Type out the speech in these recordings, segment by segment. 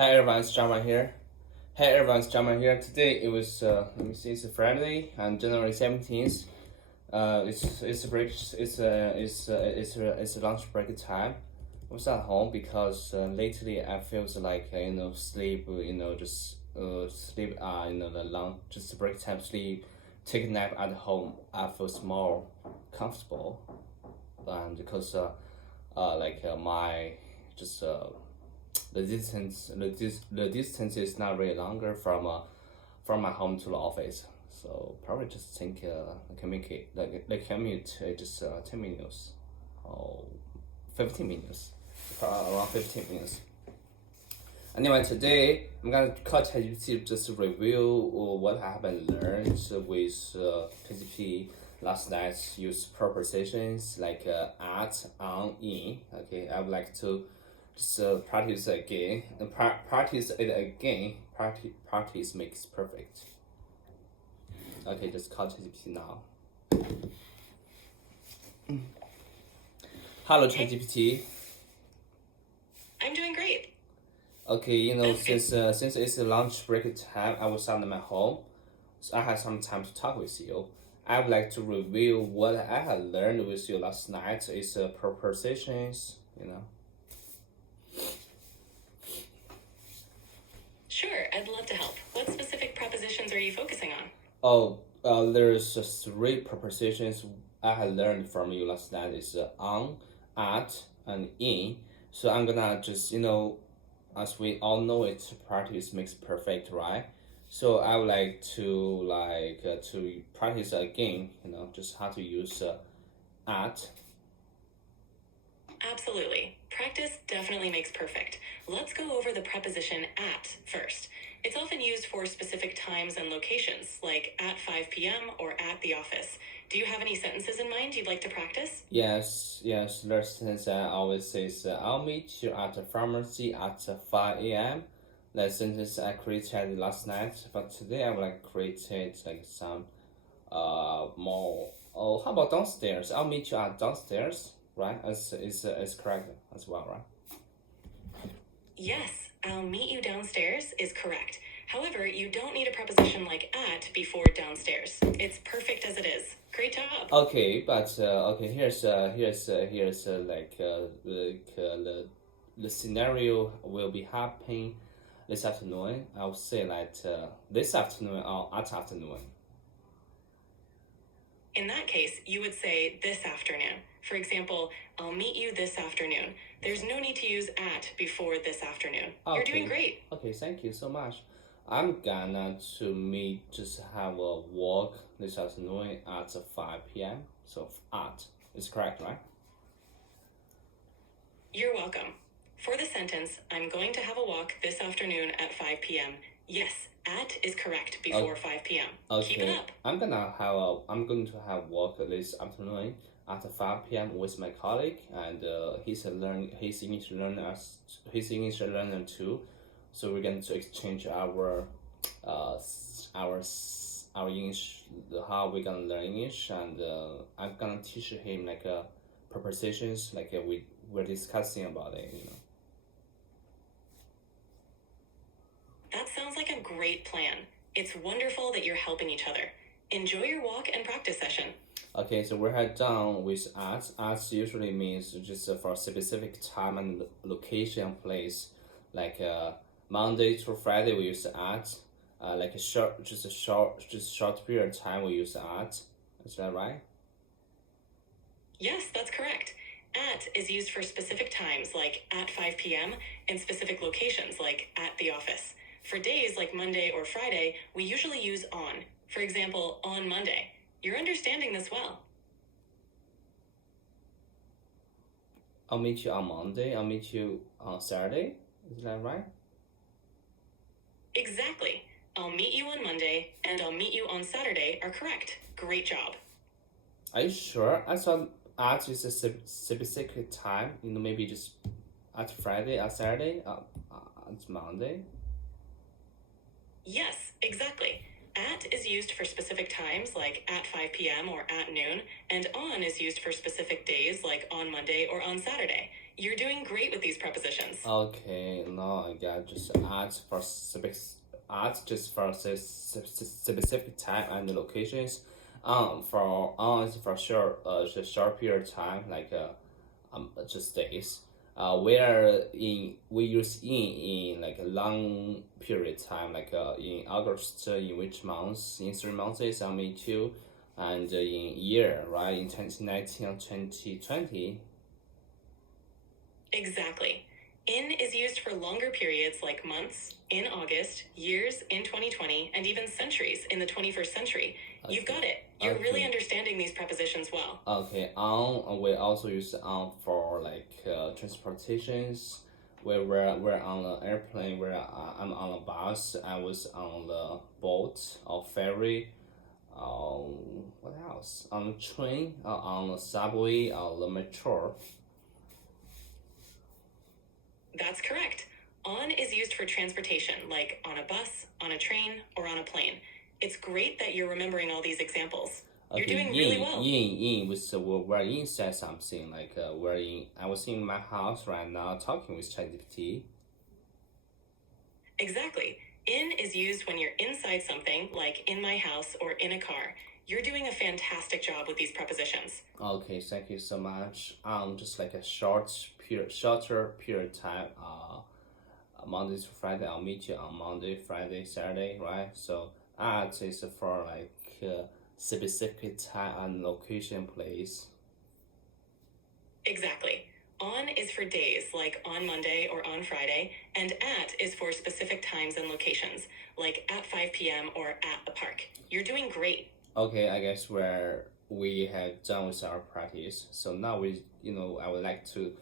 Hi everyone, it's Jama here. Hey everyone, it's Jama here. Today it was let me see, it's a Friday and January 17th. It's a break. It's a lunch break time. I was at home because lately I feels like sleep. Just sleep. The long just break time sleep. Take a nap at home. I feel more comfortable, and because my just the distance is not really longer from my home to the office. So probably just think I can make it like the commute just 10 minutes or 15 minutes, around 15 minutes. Anyway, today I'm gonna call ChatGPT just to review what I have been learned with ChatGPT last night. Use prepositions like at, on, in. Okay, I would like to just practice again. Practice it again. Practice makes perfect. Okay, just call ChatGPT now. Hello, ChatGPT. I'm doing great. Okay, since it's a lunch break time, I was at my home, so I had some time to talk with you. I would like to review what I had learned with you last night. It's prepositions. Sure, I'd love to help. What specific prepositions are you focusing on? Oh, there's just three prepositions I had learned from you last night. It's on, at, and in. So I'm gonna just as we all know it, practice makes perfect, right? So I would like to practice again. Just how to use at. Absolutely. Practice definitely makes perfect. Let's go over the preposition at first. It's often used for specific times and locations, like at 5 p.m. or at the office. Do you have any sentences in mind you'd like to practice? Yes. There's sentence I always says, "I'll meet you at the pharmacy at 5 a.m." That sentence I created last night, but today I would like to create it like some more. Oh, how about downstairs? I'll meet you at downstairs, right? Is correct as well, right? Yes, I'll meet you downstairs is correct. However, you don't need a preposition like at before downstairs. It's perfect as it is. Great job. Okay, but okay. Here's the scenario will be happening this afternoon. I'll say that this afternoon or at afternoon. In that case, you would say this afternoon. For example, I'll meet you this afternoon. There's no need to use at before this afternoon. You're doing great. Okay, thank you so much. I'm gonna just have a walk this afternoon at 5 p.m. So at is correct, right? You're welcome. For the sentence, I'm going to have a walk this afternoon at 5 p.m. Yes, at is correct before 5 p.m. Okay. Keep it up. I'm going to have walk this afternoon at 5 p.m. with my colleague, and he's English learner too. So we're going to exchange our English, how we're gonna learn English, and I'm gonna teach him like prepositions, like we're discussing about it. That sounds like a great plan. It's wonderful that you're helping each other. Enjoy your walk and practice session. Okay, so we're done with at. At usually means just for a specific time and location and place, like Monday to Friday we use at. Like a short period of time we use at. Is that right? Yes, that's correct. At is used for specific times, like at 5 p.m., and specific locations, like at the office. For days like Monday or Friday, we usually use on. For example, on Monday. You're understanding this well. I'll meet you on Monday. I'll meet you on Saturday. Is that right? Exactly. I'll meet you on Monday and I'll meet you on Saturday are correct. Great job. Are you sure? I thought at is a specific time. Maybe just at Friday, at Saturday, at Monday. Yes, exactly. At is used for specific times like at 5 p.m. or at noon, and on is used for specific days like on Monday or on Saturday. You're doing great with these prepositions. Okay, now I got just add just for specific time and locations. For on is for short just short period of time like just days. Where in we use in like a long period time like in August in which months in 3 months I mean two, and in year right in 2019 and 2020. Exactly. In is used for longer periods like months in August, years in 2020, and even centuries in the 21st century. Okay. You've got it. You're really understanding these prepositions well. Okay, on we also use on for like transportations. We're on the airplane. I'm on a bus. I was on the boat or ferry. What else? On the train, on the subway, on the metro. That's correct. On is used for transportation, like on a bus, on a train, or on a plane. It's great that you're remembering all these examples. Okay, you're doing really well. In was we're inside something like we're in. I was in my house right now talking with ChatGPT. Exactly. In is used when you're inside something, like in my house or in a car. You're doing a fantastic job with these prepositions. Okay, thank you so much. Just like a shorter period of time. Monday to Friday, I'll meet you on Monday, Friday, Saturday, right? So at is for like specific time and location, place. Exactly. On is for days, like on Monday or on Friday, and at is for specific times and locations, like at 5 p.m. or at the park. You're doing great. Okay, I guess we have done with our practice. So now I would like to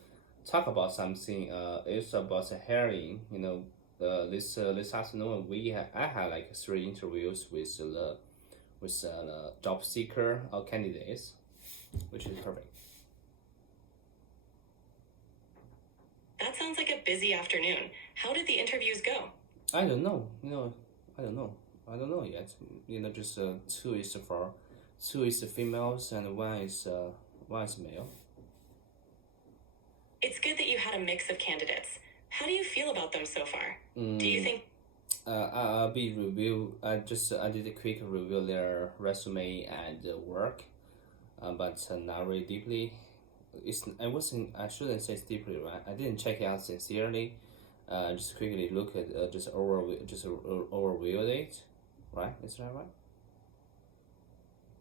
talk about something. It's about the hiring. This afternoon I had like 3 interviews with the job seeker or candidates, which is perfect. That sounds like a busy afternoon. How did the interviews go? I don't know. I don't know yet. Just two is females and one is male. It's good that you had a mix of candidates. How do you feel about them so far? Do you think? I'll be review. I did a quick review their resume and work, but not really deeply. I shouldn't say deeply, right? I didn't check it out sincerely. Just quickly look at just overview it, right? Is that right?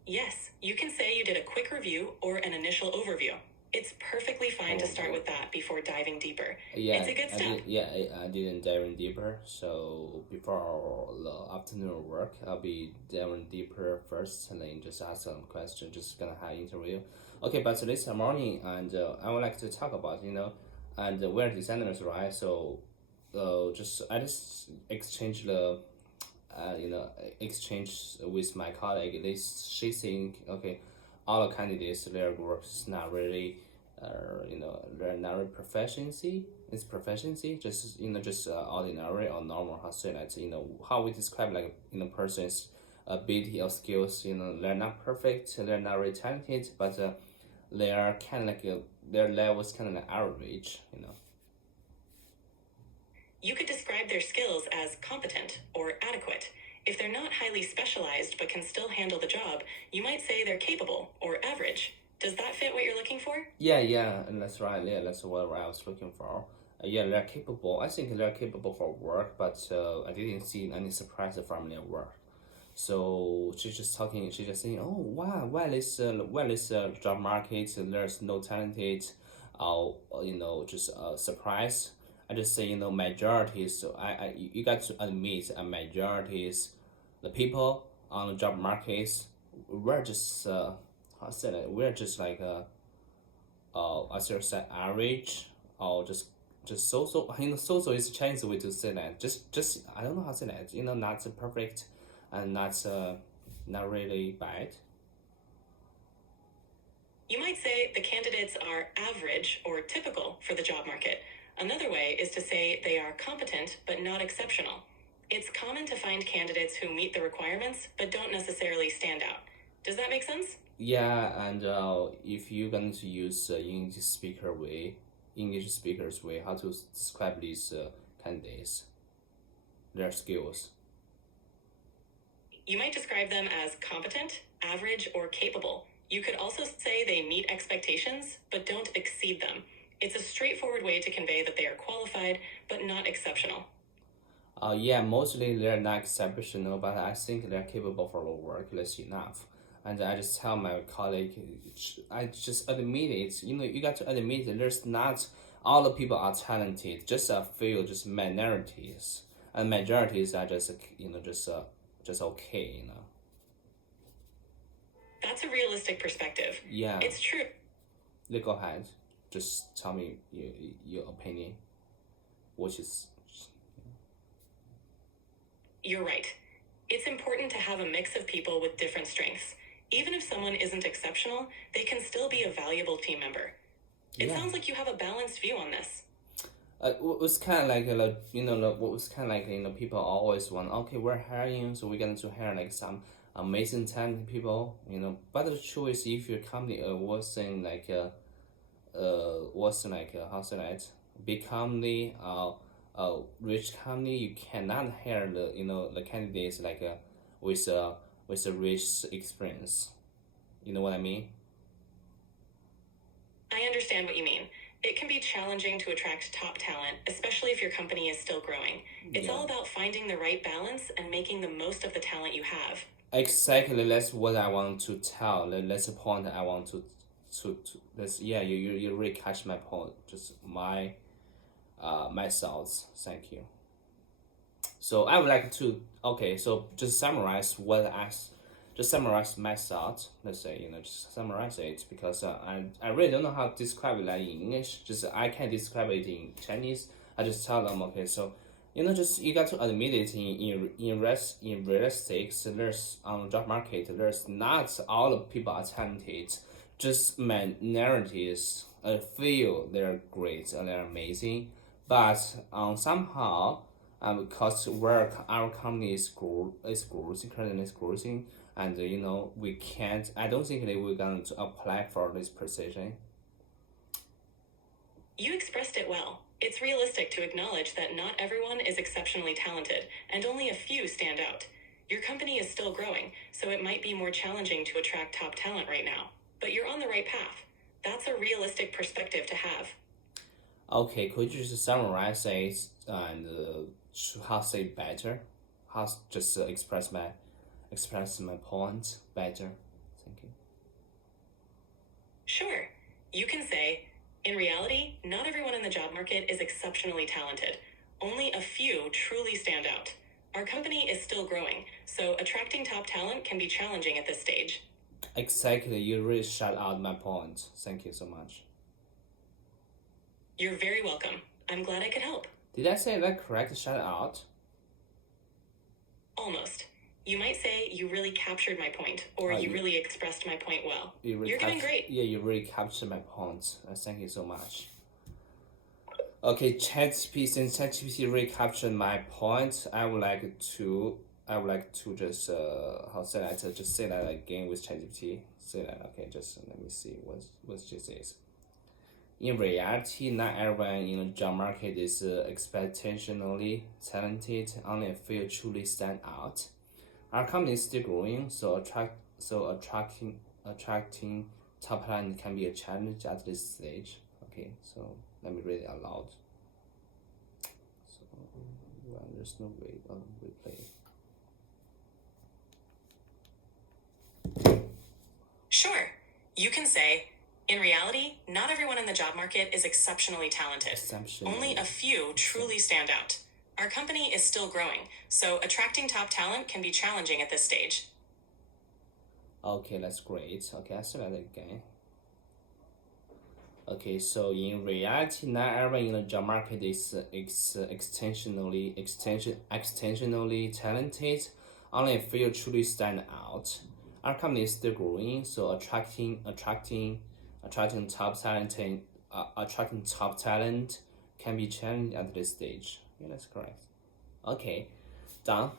Yes, you can say you did a quick review or an initial overview. It's perfectly fine to start with that before diving deeper. Yeah, it's a good step. I didn't dive in deeper. So before the afternoon work, I'll be diving deeper first, and then just ask some questions. Just gonna have interview. Okay, but this morning, and I would like to talk about and we're designers, right? So, I just exchange the. Exchange with my colleague. She think okay, all the candidates their work is not really, they're not really proficiency. It's proficiency, just ordinary or normal. How say that? How we describe like person's ability or skills. They're not perfect. They're not really talented, but they are kind of like their level is kind of like average. You could describe their skills as competent or adequate. If they're not highly specialized but can still handle the job, you might say they're capable or average. Does that fit what you're looking for? Yeah, and that's right. Yeah, that's what I was looking for. They're capable. I think they're capable for work, but I didn't see any surprise from their work. So she's just saying, oh wow, this job market, there's no talented, just surprise. I just say majority. So you got to admit a majority is the people on the job markets. We're just how say that? We're just like as you said, average or just so. So is Chinese way to say that. Just I don't know how to say that. Not perfect and not really bad. You might say the candidates are average or typical for the job market. Another way is to say they are competent but not exceptional. It's common to find candidates who meet the requirements but don't necessarily stand out. Does that make sense? Yeah, and if you're going to use English speaker way, English speakers way, how to describe these candidates, their skills? You might describe them as competent, average, or capable. You could also say they meet expectations, but don't exceed them. It's a straightforward way to convey that they are qualified, but not exceptional. Yeah, mostly they're not exceptional, but I think they're capable for the work. That's enough. And I just tell my colleague, I just admit it. You got to admit it. There's not all the people are talented. Just a few, just minorities, and majorities are just just okay. That's a realistic perspective. Yeah. It's true. Go ahead. Just tell me your opinion, which is. You're right. It's important to have a mix of people with different strengths. Even if someone isn't exceptional, they can still be a valuable team member. It sounds like you have a balanced view on this. It was kind of like what was kind of like people always want. Okay, we're hiring, so we're going to hire like some amazing talented people. But the truth is, if your company wasn't like how say that, big company, a rich company, you cannot hire the candidates like with a rich experience. You know what I mean? I understand what you mean. It can be challenging to attract top talent, especially if your company is still growing. It's all about finding the right balance and making the most of the talent you have. Exactly, that's what I want to tell. That's the point I want to that's you really catch my point. Just my thoughts. Thank you. So I would like to so just summarize my thoughts. Let's say just summarize it, because I really don't know how to describe it like in English. Just I can't describe it in Chinese. I just tell them so just you got to admit it in realistic. There's on the job market, there's not all the people are talented. Just minorities, a few, they're great and they're amazing, but somehow because our company is growing, currently is growing, and we can't. I don't think that we're going to apply for this position. You expressed it well. It's realistic to acknowledge that not everyone is exceptionally talented, and only a few stand out. Your company is still growing, so it might be more challenging to attract top talent right now. But you're on the right path. That's a realistic perspective to have. Okay, could you just summarize it and how say better? How just express my point better? Thank you. Sure. You can say, in reality, not everyone in the job market is exceptionally talented. Only a few truly stand out. Our company is still growing, so attracting top talent can be challenging at this stage. Exactly, you really shut out my point. Thank you so much. You're very welcome. I'm glad I could help. Did I say that correct? Shut out? Almost. You might say you really captured my point, or you really expressed my point well. You're doing great. Yeah, you really captured my point. Thank you so much. Okay, ChatGPT, since ChatGPT really captured my point, I would like to just just say that again with ChatGPT. Say that, okay, just let me see what this is. In reality, not everyone in the job market is exceptionally talented. Only a few truly stand out. Our company is still growing, so attracting top talent can be a challenge at this stage. Okay, so let me read it out loud. So there's no way of replay. Sure. You can say, in reality, not everyone in the job market is exceptionally talented. Only a few truly stand out. Our company is still growing, so attracting top talent can be challenging at this stage. Okay, that's great. Okay, I'll say that again. Okay, so in reality, not everyone in the job market is extensionally talented. Only a few truly stand out. Our company is still growing, so attracting top talent can be challenging at this stage. Yeah, that's correct. Okay, done.